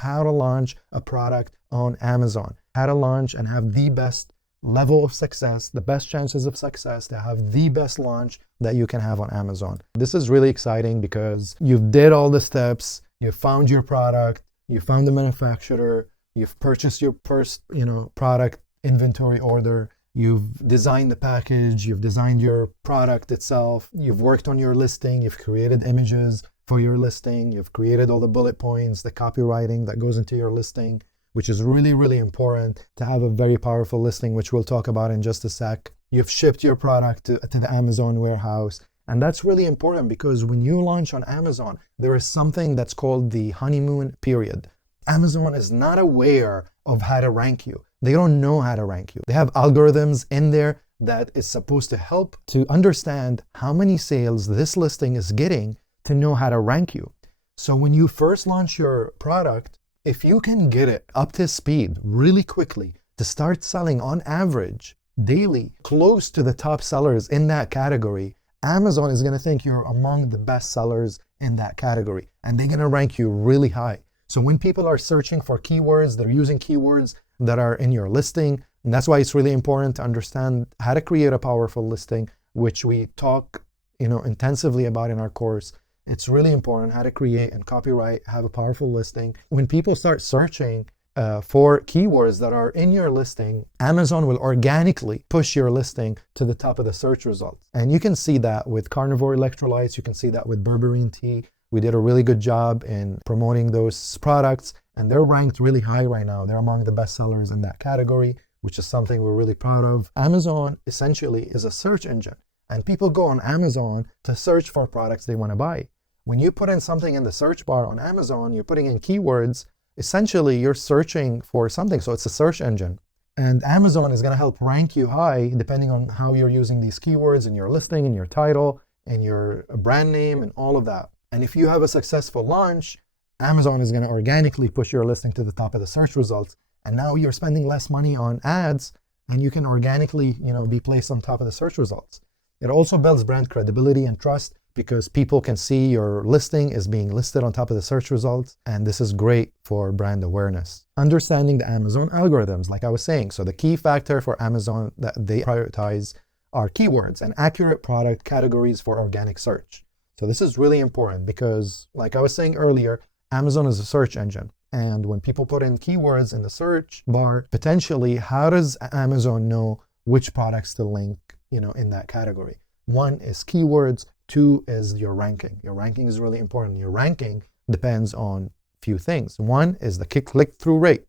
how to launch a product on Amazon, how to launch and have the best level of success, the best chances of success to have the best launch that you can have on Amazon. This is really exciting because you've did all the steps, you've found your product, you found the manufacturer, you've purchased your first, product inventory order, you've designed the package, you've designed your product itself, you've worked on your listing, you've created images for your listing, you've created all the bullet points, the copywriting that goes into your listing, which is really, really important to have a very powerful listing, which we'll talk about in just a sec. You've shipped your product to the Amazon warehouse. And that's really important because when you launch on Amazon, there is something that's called the honeymoon period. Amazon is not aware of how to rank you. They don't know how to rank you. They have algorithms in there that is supposed to help to understand how many sales this listing is getting to know how to rank you. So when you first launch your product, if you can get it up to speed really quickly to start selling on average daily, close to the top sellers in that category, Amazon is going to think you're among the best sellers in that category, and they're going to rank you really high. So when people are searching for keywords, they're using keywords that are in your listing, and that's why it's really important to understand how to create a powerful listing, which we talk, intensively about in our course. It's really important how to create and copyright, have a powerful listing. When people start searching for keywords that are in your listing, Amazon will organically push your listing to the top of the search results. And you can see that with carnivore electrolytes. You can see that with berberine tea. We did a really good job in promoting those products, and they're ranked really high right now. They're among the best sellers in that category, which is something we're really proud of. Amazon essentially is a search engine, and people go on Amazon to search for products they want to buy. When you put in something in the search bar on Amazon, you're putting in keywords, essentially you're searching for something. So it's a search engine. And Amazon is going to help rank you high depending on how you're using these keywords in your listing, in your title, in your brand name, and all of that. And if you have a successful launch, Amazon is going to organically push your listing to the top of the search results. And now you're spending less money on ads, and you can organically, be placed on top of the search results. It also builds brand credibility and trust because people can see your listing is being listed on top of the search results, and this is great for brand awareness. Understanding the Amazon algorithms, like I was saying. So the key factor for Amazon that they prioritize are keywords and accurate product categories for organic search. So this is really important because, like I was saying earlier, Amazon is a search engine. And when people put in keywords in the search bar, potentially, how does Amazon know which products to link, in that category? One is keywords. Two is your ranking. Your ranking is really important. Your ranking depends on few things. One is the click-through rate.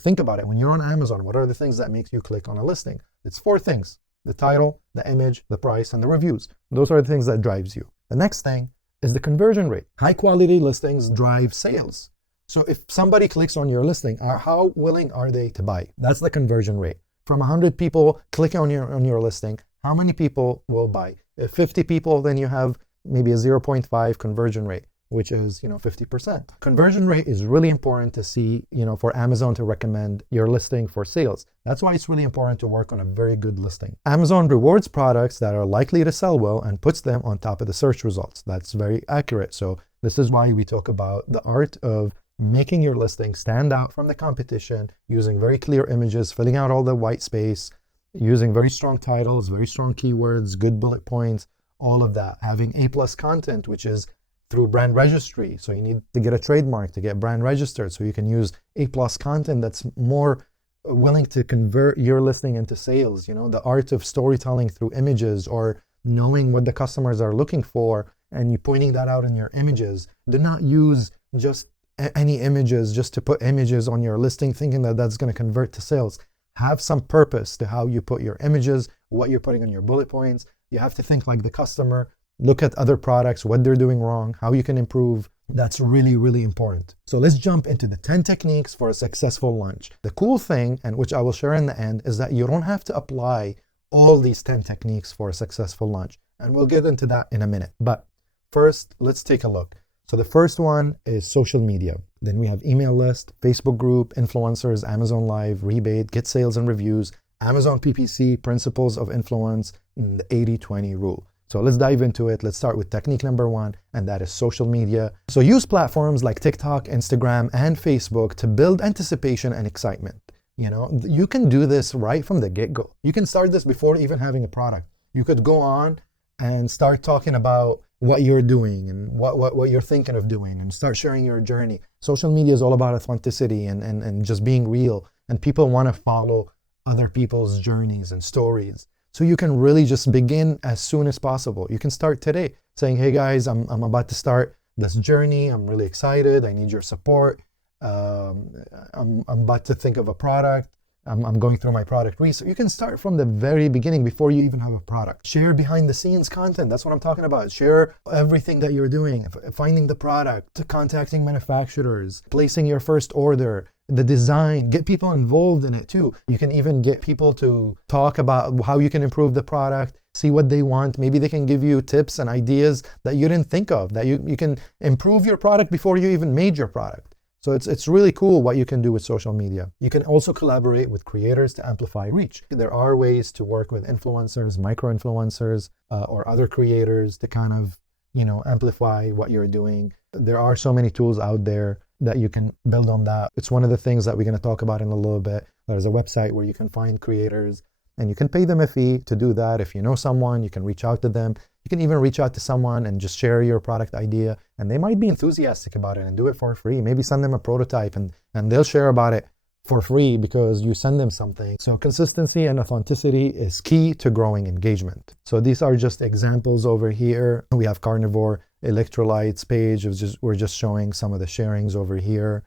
Think about it. When you're on Amazon, what are the things that make you click on a listing? It's 4 things: the title, the image, the price, and the reviews. Those are the things that drives you. The next thing is the conversion rate. High-quality listings drive sales. So if somebody clicks on your listing, how willing are they to buy? That's the conversion rate. From 100 people clicking on your listing, how many people will buy? If 50 people, then you have maybe a 0.5 conversion rate, which is, 50%. Conversion rate is really important to see, for Amazon to recommend your listing for sales. That's why it's really important to work on a very good listing. Amazon rewards products that are likely to sell well and puts them on top of the search results. That's very accurate. So this is why we talk about the art of making your listing stand out from the competition, using very clear images, filling out all the white space, using very strong titles, very strong keywords, good bullet points, all of that. Having A+ content, which is through brand registry. So you need to get a trademark to get brand registered. So you can use A+ content that's more willing to convert your listing into sales. The art of storytelling through images, or knowing what the customers are looking for and you pointing that out in your images. Do not use just any images just to put images on your listing thinking that that's going to convert to sales. Have some purpose to how you put your images, what you're putting on your bullet points. You have to think like the customer. Look at other products, what they're doing wrong, how you can improve. That's really, really important. So let's jump into the 10 techniques for a successful launch. The cool thing, and which I will share in the end, is that you don't have to apply all these 10 techniques for a successful launch. And we'll get into that in a minute. But first, let's take a look. So the first one is social media. Then we have email list, Facebook group, influencers, Amazon Live, rebate, get sales and reviews, Amazon PPC, principles of influence, and the 80-20 rule. So let's dive into it. Let's start with technique number 1, and that is social media. So use platforms like TikTok, Instagram, and Facebook to build anticipation and excitement. You know, you can do this right from the get-go. You can start this before even having a product. You could go on and start talking about what you're doing and what you're thinking of doing, and start sharing your journey. Social media is all about authenticity and just being real. And people want to follow other people's journeys and stories. So you can really just begin as soon as possible. You can start today saying, hey guys, I'm about to start this journey. I'm really excited. I need your support. I'm about to think of a product. I'm going through my product research. You can start from the very beginning before you even have a product. Share behind the scenes content. That's what I'm talking about. Share everything that you're doing, finding the product, contacting manufacturers, placing your first order, the design. Get people involved in it too. You can even get people to talk about how you can improve the product, see what they want. Maybe they can give you tips and ideas that you didn't think of, that you can improve your product before you even made your product. So it's really cool what you can do with social media. You can also collaborate with creators to amplify reach. There are ways to work with influencers, micro-influencers, or other creators to kind of, you know, amplify what you're doing. There are so many tools out there that you can build on that. It's one of the things that we're going to talk about in a little bit. There's a website where you can find creators and you can pay them a fee to do that. If you know someone, you can reach out to them. You can even reach out to someone and just share your product idea, and they might be enthusiastic about it and do it for free. Maybe send them a prototype and they'll share about it for free because you send them something. So consistency and authenticity is key to growing engagement. So these are just examples over here. We have carnivore electrolytes page. We're just showing some of the sharings over here,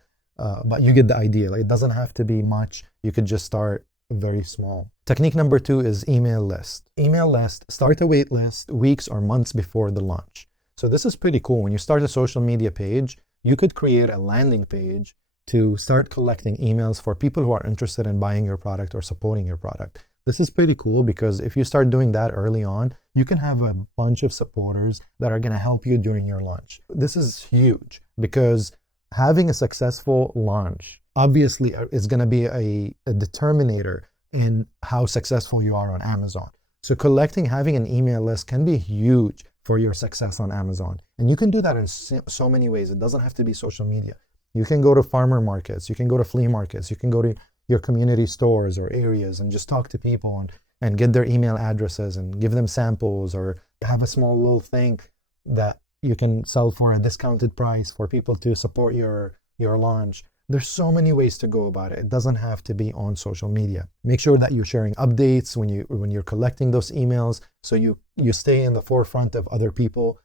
but you get the idea. Like, it doesn't have to be much. You could just start very small. Technique number 2 is email list. Email list, start a wait list weeks or months before the launch. So this is pretty cool. When you start a social media page, you could create a landing page to start collecting emails for people who are interested in buying your product or supporting your product. This is pretty cool because if you start doing that early on, you can have a bunch of supporters that are going to help you during your launch. This is huge because having a successful launch obviously is going to be a determinator in how successful you are on Amazon. So having an email list can be huge for your success on Amazon. And you can do that in so many ways. It doesn't have to be social media. You can go to farmer markets, you can go to flea markets, you can go to your community stores or areas and just talk to people and get their email addresses and give them samples, or have a small little thing that you can sell for a discounted price for people to support your launch. There's so many ways to go about it. It doesn't have to be on social media. Make sure that you're sharing updates when you're collecting those emails, so you stay in the forefront of other people's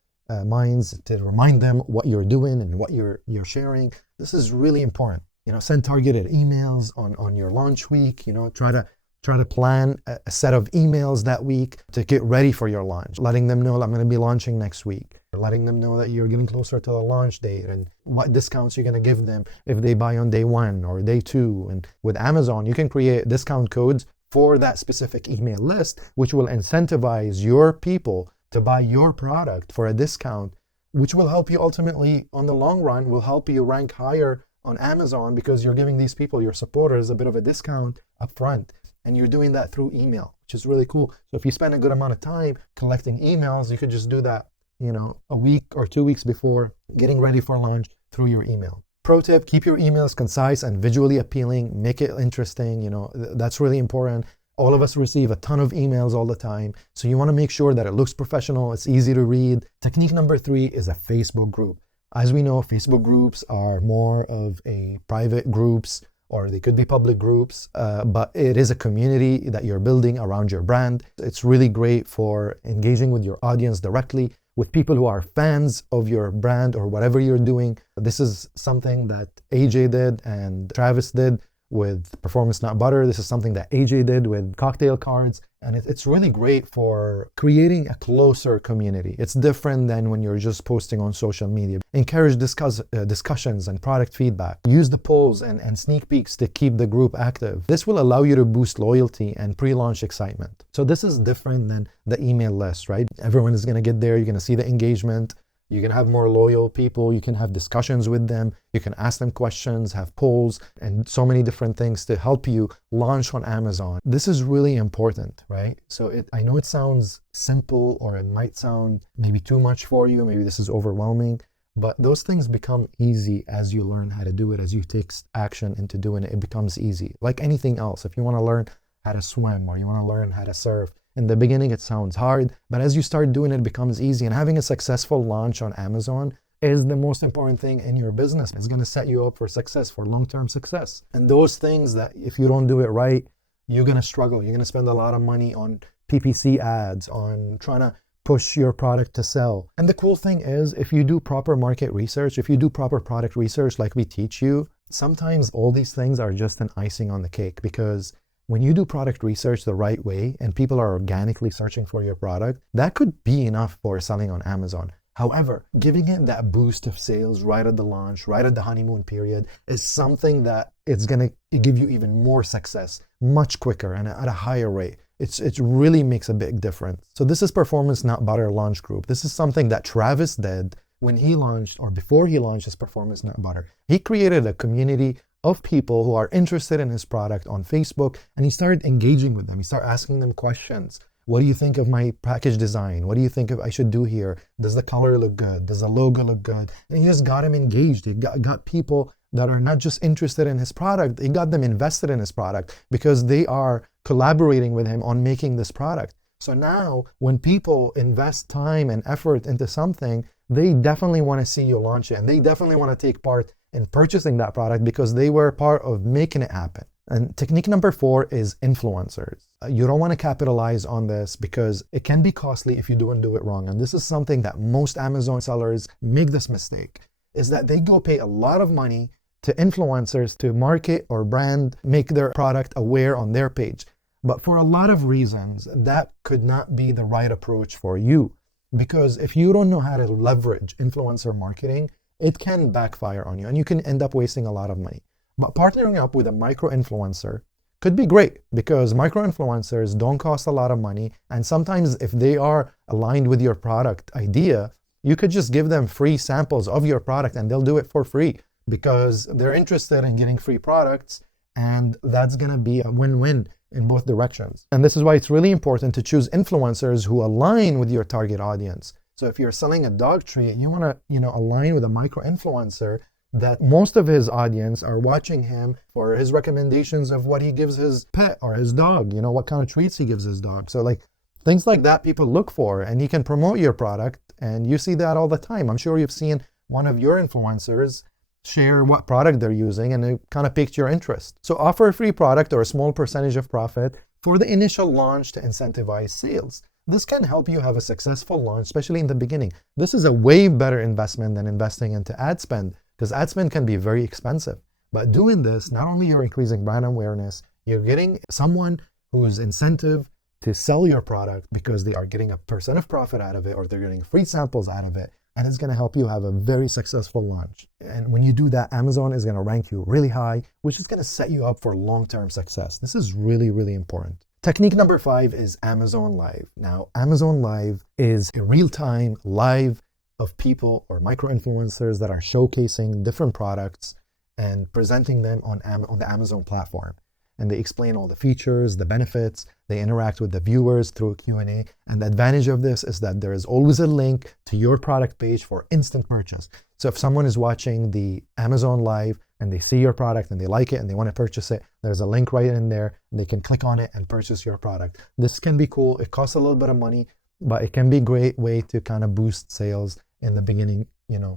minds to remind them what you're doing and what you're sharing. This is really important. You know, send targeted emails on your launch week. You know, try to plan a set of emails that week to get ready for your launch, letting them know I'm going to be launching next week, letting them know that you're getting closer to the launch date and what discounts you're going to give them if they buy on day 1 or day 2. And with Amazon, you can create discount codes for that specific email list, which will incentivize your people to buy your product for a discount, which will help you ultimately, on the long run, will help you rank higher on Amazon because you're giving these people, your supporters, a bit of a discount up front. And you're doing that through email, which is really cool. So if you spend a good amount of time collecting emails, you could just do that, you know, a week or 2 weeks before getting ready for launch through your email. Pro tip, keep your emails concise and visually appealing. Make it interesting. You know, that's really important. All of us receive a ton of emails all the time. So you want to make sure that it looks professional, it's easy to read. Technique number 3 is a Facebook group. As we know, Facebook groups are more of a private groups, or they could be public groups, but it is a community that you're building around your brand. It's really great for engaging with your audience directly, with people who are fans of your brand or whatever you're doing. This is something that AJ did and Travis did with Performance Not Butter. This is something that AJ did with cocktail cards. And it's really great for creating a closer community. It's different than when you're just posting on social media. Encourage discussions and product feedback. Use the polls and sneak peeks to keep the group active. This will allow you to boost loyalty and pre-launch excitement. So this is different than the email list, right? Everyone is going to get there. You're going to see the engagement. You can have more loyal people. You can have discussions with them. You can ask them questions, have polls, and so many different things to help you launch on Amazon. This is really important, right? So I know it sounds simple, or it might sound maybe too much for you. Maybe this is overwhelming. But those things become easy as you learn how to do it, as you take action into doing it. It becomes easy. Like anything else, if you want to learn how to swim or you want to learn how to surf, in the beginning it sounds hard, but as you start doing it, it becomes easy. And having a successful launch on Amazon is the most important thing in your business. It's going to set you up for success, for long-term success. And those things that if you don't do it right, you're going to struggle. You're going to spend a lot of money on PPC ads, on trying to push your product to sell. And the cool thing is, if you do proper market research, if you do proper product research like we teach you, sometimes all these things are just an icing on the cake, because when you do product research the right way and people are organically searching for your product, that could be enough for selling on Amazon. However, giving it that boost of sales right at the launch, right at the honeymoon period, is something that it's going to give you even more success much quicker and at a higher rate. It really makes a big difference. So this is Performance Not Butter Launch Group. This is something that Travis did when he launched, or before he launched his Performance Not Butter. He created a community of people who are interested in his product on Facebook, and he started engaging with them. He started asking them questions. What do you think of my package design? What do you think I should do here? Does the color look good? Does the logo look good? And he just got him engaged. He got people that are not just interested in his product, he got them invested in his product because they are collaborating with him on making this product. So now when people invest time and effort into something, they definitely want to see you launch it, and they definitely want to take part in purchasing that product because they were part of making it happen. And technique number 4 is influencers. You don't want to capitalize on this because it can be costly if you don't do it wrong. And this is something that most Amazon sellers make this mistake, is that they go pay a lot of money to influencers to market or brand, make their product aware on their page. But for a lot of reasons, that could not be the right approach for you. Because if you don't know how to leverage influencer marketing, it can backfire on you and you can end up wasting a lot of money. But partnering up with a micro-influencer could be great because micro-influencers don't cost a lot of money. And sometimes if they are aligned with your product idea, you could just give them free samples of your product and they'll do it for free because they're interested in getting free products. And that's going to be a win-win in both directions. And this is why it's really important to choose influencers who align with your target audience. So if you're selling a dog treat, you want to, align with a micro-influencer that most of his audience are watching him for his recommendations of what he gives his pet or his dog, what kind of treats he gives his dog. So things like that people look for, and he can promote your product, and you see that all the time. I'm sure you've seen one of your influencers share what product they're using and it kind of piqued your interest. So offer a free product or a small percentage of profit for the initial launch to incentivize sales. This can help you have a successful launch, especially in the beginning. This is a way better investment than investing into ad spend, because ad spend can be very expensive. But doing this, not only you're increasing brand awareness, you're getting someone whose incentive to sell your product because they are getting a percent of profit out of it, or they're getting free samples out of it. And it's going to help you have a very successful launch. And when you do that, Amazon is going to rank you really high, which is going to set you up for long-term success. This is really, really important. Technique number 5 is Amazon Live. Now, Amazon Live is a real-time live of people or micro-influencers that are showcasing different products and presenting them on the Amazon platform. And they explain all the features, the benefits, they interact with the viewers through Q&A. And the advantage of this is that there is always a link to your product page for instant purchase. So if someone is watching the Amazon Live and they see your product and they like it and they want to purchase it, there's a link right in there. And they can click on it and purchase your product. This can be cool. It costs a little bit of money, but it can be a great way to kind of boost sales in the beginning,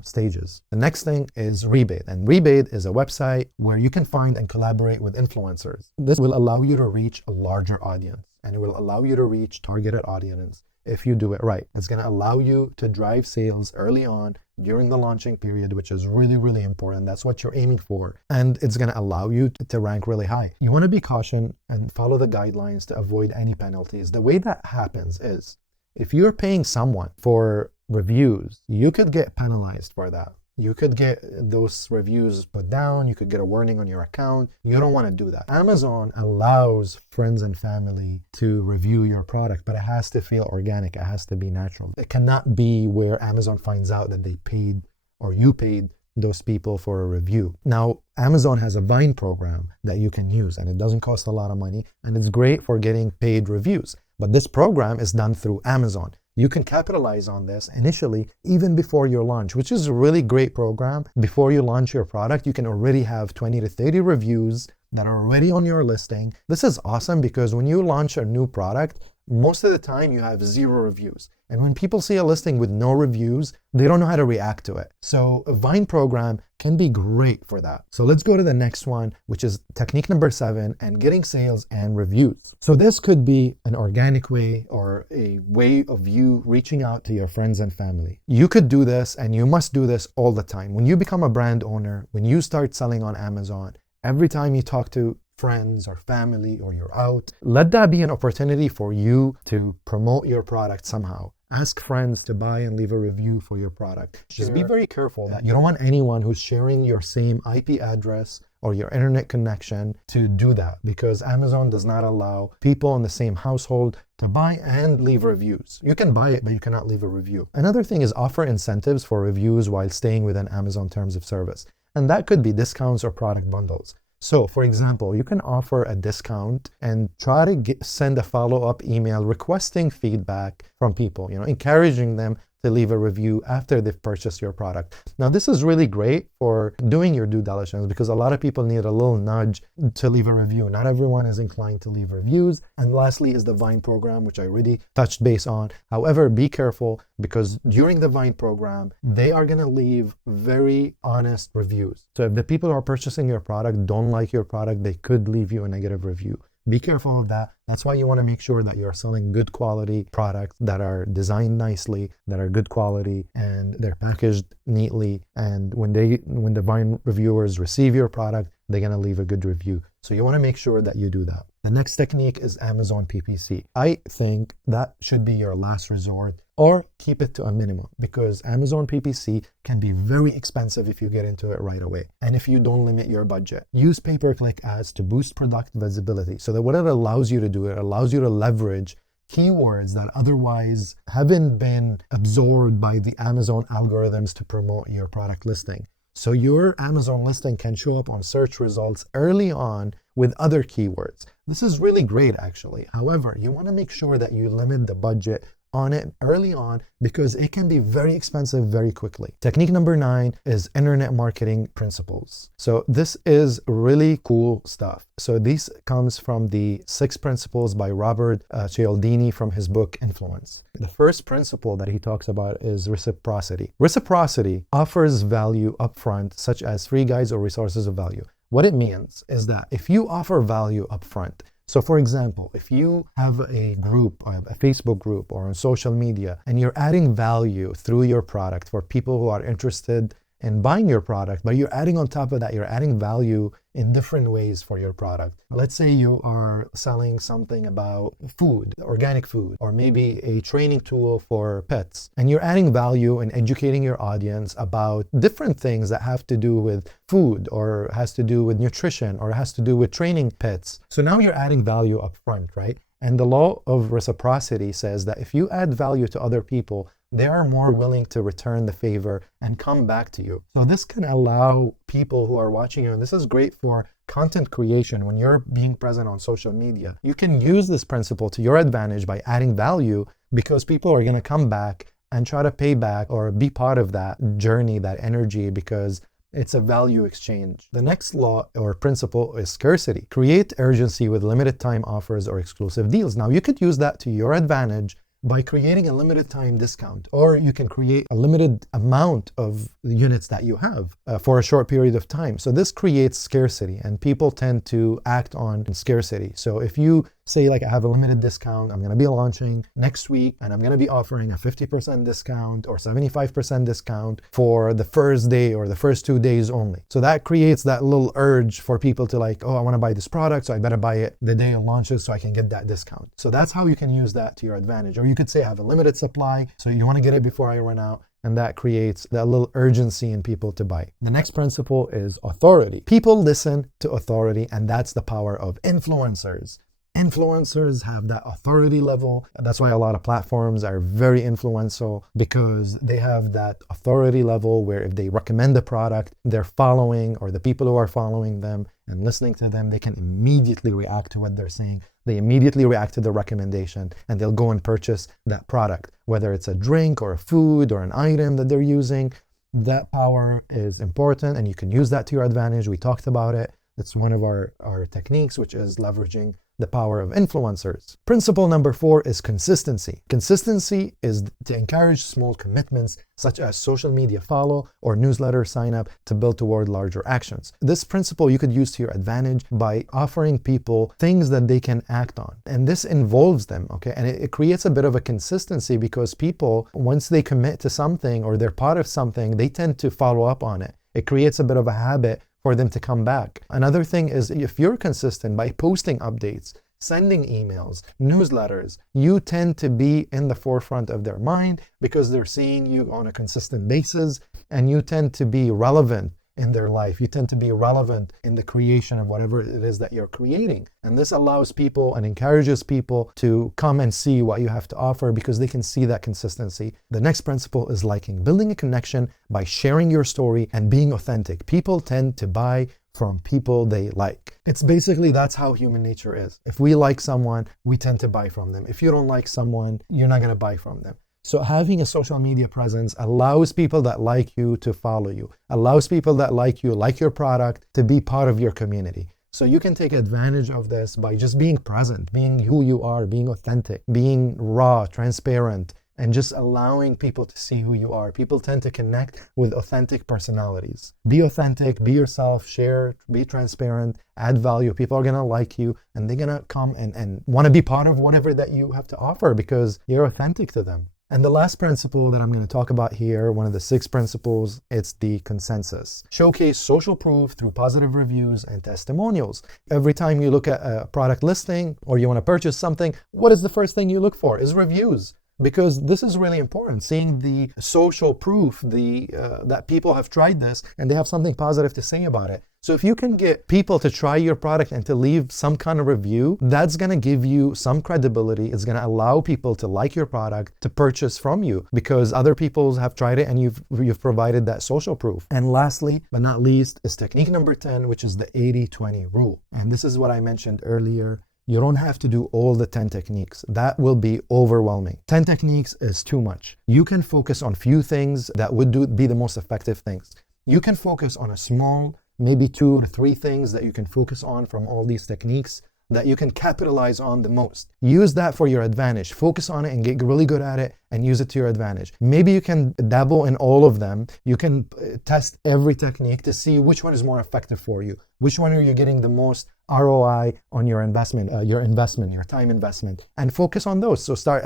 stages. The next thing is Rebate. And Rebate is a website where you can find and collaborate with influencers. This will allow you to reach a larger audience, and it will allow you to reach targeted audience if you do it right. It's going to allow you to drive sales early on during the launching period, which is really, really important. That's what you're aiming for. And it's going to allow you to rank really high. You want to be cautious and follow the guidelines to avoid any penalties. The way that happens is if you're paying someone for reviews, you could get penalized for that. You could get those reviews put down. You could get a warning on your account. You don't want to do that. Amazon allows friends and family to review your product, but it has to feel organic. It has to be natural. It cannot be where Amazon finds out that they paid or you paid those people for a review. Now, Amazon has a Vine program that you can use, and it doesn't cost a lot of money, and it's great for getting paid reviews. But this program is done through Amazon. You can capitalize on this initially, even before your launch, which is a really great program. Before you launch your product, you can already have 20 to 30 reviews that are already on your listing. This is awesome because when you launch a new product, most of the time you have 0 reviews. And when people see a listing with no reviews, they don't know how to react to it. So a Vine program can be great for that. So let's go to the next one, which is technique number 7, and getting sales and reviews. So this could be an organic way or a way of you reaching out to your friends and family. You could do this, and you must do this all the time. When you become a brand owner, when you start selling on Amazon, every time you talk to friends or family or you're out, let that be an opportunity for you to promote your product somehow. Ask friends to buy and leave a review for your product. Just be very careful that you don't want anyone who's sharing your same IP address or your internet connection to do that, because Amazon does not allow people in the same household to buy and leave reviews. You can buy it, but you cannot leave a review. Another thing is offer incentives for reviews while staying within Amazon terms of service. And that could be discounts or product bundles. So, for example, you can offer a discount and try to send a follow-up email requesting feedback from people, encouraging them to leave a review after they've purchased your product. Now, this is really great for doing your due diligence because a lot of people need a little nudge to leave a review. Not everyone is inclined to leave reviews. And lastly is the Vine program, which I already touched base on. However, be careful because during the Vine program, they are going to leave very honest reviews. So if the people who are purchasing your product don't like your product, they could leave you a negative review. Be careful of that. That's why you want to make sure that you're selling good quality products that are designed nicely, that are good quality, and they're packaged neatly. And when the Vine reviewers receive your product, they're going to leave a good review. So you want to make sure that you do that. The next technique is Amazon PPC. I think that should be your last resort, or keep it to a minimum, because Amazon PPC can be very expensive if you get into it right away. And if you don't limit your budget, use pay-per-click ads to boost product visibility. So that what it allows you to do, it allows you to leverage keywords that otherwise haven't been absorbed by the Amazon algorithms to promote your product listing. So your Amazon listing can show up on search results early on with other keywords. This is really great, actually. However, you want to make sure that you limit the budget on it early on because it can be very expensive very quickly. Technique number 9 is internet marketing principles. So this is really cool stuff. So this comes from the 6 principles by Robert Cialdini from his book Influence. The first principle that he talks about is reciprocity. Reciprocity offers value upfront, such as free guides or resources of value. What it means is that if you offer value upfront, so for example, if you have a group, a Facebook group or on social media, and you're adding value through your product for people who are interested in buying your product, but you're adding on top of that, you're adding value in different ways for your product. Let's say you are selling something about food, organic food, or maybe a training tool for pets, and you're adding value and educating your audience about different things that have to do with food or has to do with nutrition or has to do with training pets. So now you're adding value up front, right? And the law of reciprocity says that if you add value to other people, they are more willing to return the favor and come back to you. So this can allow people who are watching you, and this is great for content creation when you're being present on social media. You can use this principle to your advantage by adding value because people are going to come back and try to pay back or be part of that journey, that energy, because it's a value exchange. The next law or principle is scarcity. Create urgency with limited time offers or exclusive deals. Now you could use that to your advantage by creating a limited time discount, or you can create a limited amount of units that you have for a short period of time. So this creates scarcity, and people tend to act on scarcity. So if you say, like, I have a limited discount, I'm going to be launching next week, and I'm going to be offering a 50% discount or 75% discount for the first day or the first 2 days only. So that creates that little urge for people to like, oh, I want to buy this product, so I better buy it the day it launches so I can get that discount. So that's how you can use that to your advantage. Or you could say, I have a limited supply, so you want to get it before I run out. and that creates that little urgency in people to buy. The next principle is authority. People listen to authority, and that's the power of influencers. Influencers have that authority level. That's why a lot of platforms are very influential, because they have that authority level where if they recommend the product, their following or the people who are following them and listening to them, they can immediately react to what they're saying. They immediately react to the recommendation, and they'll go and purchase that product, whether it's a drink or a food or an item that they're using. That power is important, and you can use that to your advantage. We talked about it. It's one of our techniques, which is leveraging the power of influencers. Principle number 4 is consistency. Consistency is to encourage small commitments, such as social media follow or newsletter sign up, to build toward larger actions. This principle you could use to your advantage by offering people things that they can act on. And this involves them, okay? And it creates a bit of a consistency, because people, once they commit to something or they're part of something, they tend to follow up on it. It creates a bit of a habit for them to come back. Another thing is, if you're consistent by posting updates, sending emails, newsletters, you tend to be in the forefront of their mind, because they're seeing you on a consistent basis, and you tend to be relevant in their life. You tend to be relevant in the creation of whatever it is that you're creating. And this allows people and encourages people to come and see what you have to offer, because they can see that consistency. The next principle is liking. Building a connection by sharing your story and being authentic. People tend to buy from people they like. It's basically, that's how human nature is. If we like someone, we tend to buy from them. If you don't like someone, you're not going to buy from them. So having a social media presence allows people that like you to follow you, allows people that like you, like your product, to be part of your community. So you can take advantage of this by just being present, being who you are, being authentic, being raw, transparent, and just allowing people to see who you are. People tend to connect with authentic personalities. Be authentic, be yourself, share, be transparent, add value. People are gonna like you, and they're gonna come and wanna be part of whatever that you have to offer, because you're authentic to them. And the last principle that I'm going to talk about here, one of the 6 principles, it's the consensus. Showcase social proof through positive reviews and testimonials. Every time you look at a product listing or you want to purchase something, what is the first thing you look for? Is reviews. Because this is really important, seeing the social proof, that people have tried this and they have something positive to say about it. So if you can get people to try your product and to leave some kind of review, that's going to give you some credibility. It's going to allow people to like your product, to purchase from you, because other people have tried it and you've provided that social proof. And lastly, but not least, is technique number 10, which is the 80-20 rule. And this is what I mentioned earlier. You don't have to do all the 10 techniques. That will be overwhelming. 10 techniques is too much. You can focus on few things that would be the most effective things. You can focus on a small, maybe 2 to 3 things that you can focus on from all these techniques that you can capitalize on the most. Use that for your advantage. Focus on it and get really good at it and use it to your advantage. Maybe you can dabble in all of them. You can test every technique to see which one is more effective for you. Which one are you getting the most ROI on your investment, your time investment, and focus on those. So start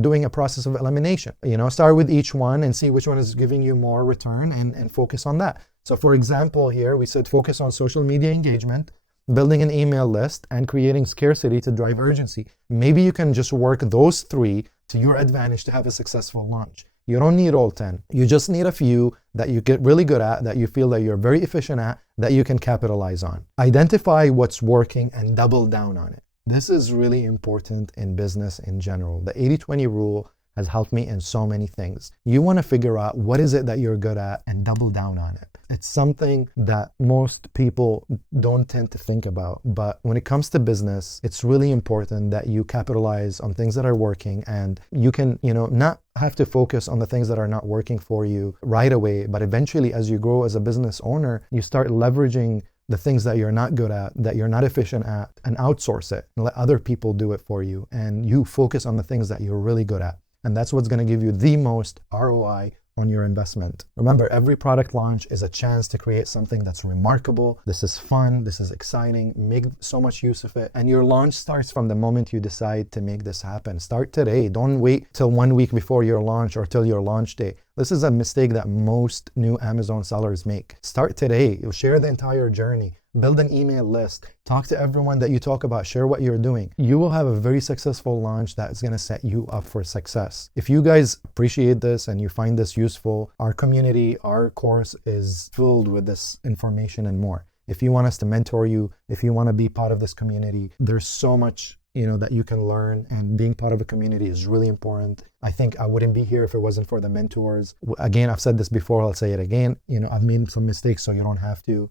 doing a process of elimination. Start with each one and see which one is giving you more return and focus on that. So for example, here we said focus on social media engagement, building an email list, and creating scarcity to drive urgency. Maybe you can just work those 3 to your advantage to have a successful launch. You don't need all 10. You just need a few that you get really good at, that you feel that you're very efficient at, that you can capitalize on. Identify what's working and double down on it. This is really important in business in general. The 80-20 rule has helped me in so many things. You want to figure out what is it that you're good at and double down on it. It's something that most people don't tend to think about, but when it comes to business, it's really important that you capitalize on things that are working, and you can, not have to focus on the things that are not working for you right away, but eventually as you grow as a business owner, you start leveraging the things that you're not good at, that you're not efficient at, and outsource it and let other people do it for you. And you focus on the things that you're really good at. And that's what's going to give you the most ROI on your investment. Remember, every product launch is a chance to create something that's remarkable. This is fun, this is exciting, make so much use of it. And your launch starts from the moment you decide to make this happen. Start today. Don't wait till 1 week before your launch or till your launch day. This is a mistake that most new Amazon sellers make. Start today. You'll share the entire journey. Build an email list. Talk to everyone that you talk about. Share what you're doing. You will have a very successful launch that's going to set you up for success. If you guys appreciate this and you find this useful, our community, our course is filled with this information and more. If you want us to mentor you, if you want to be part of this community, there's so much that you can learn, and being part of a community is really important. I think I wouldn't be here if it wasn't for the mentors. Again, I've said this before, I'll say it again. I've made some mistakes, so you don't have to.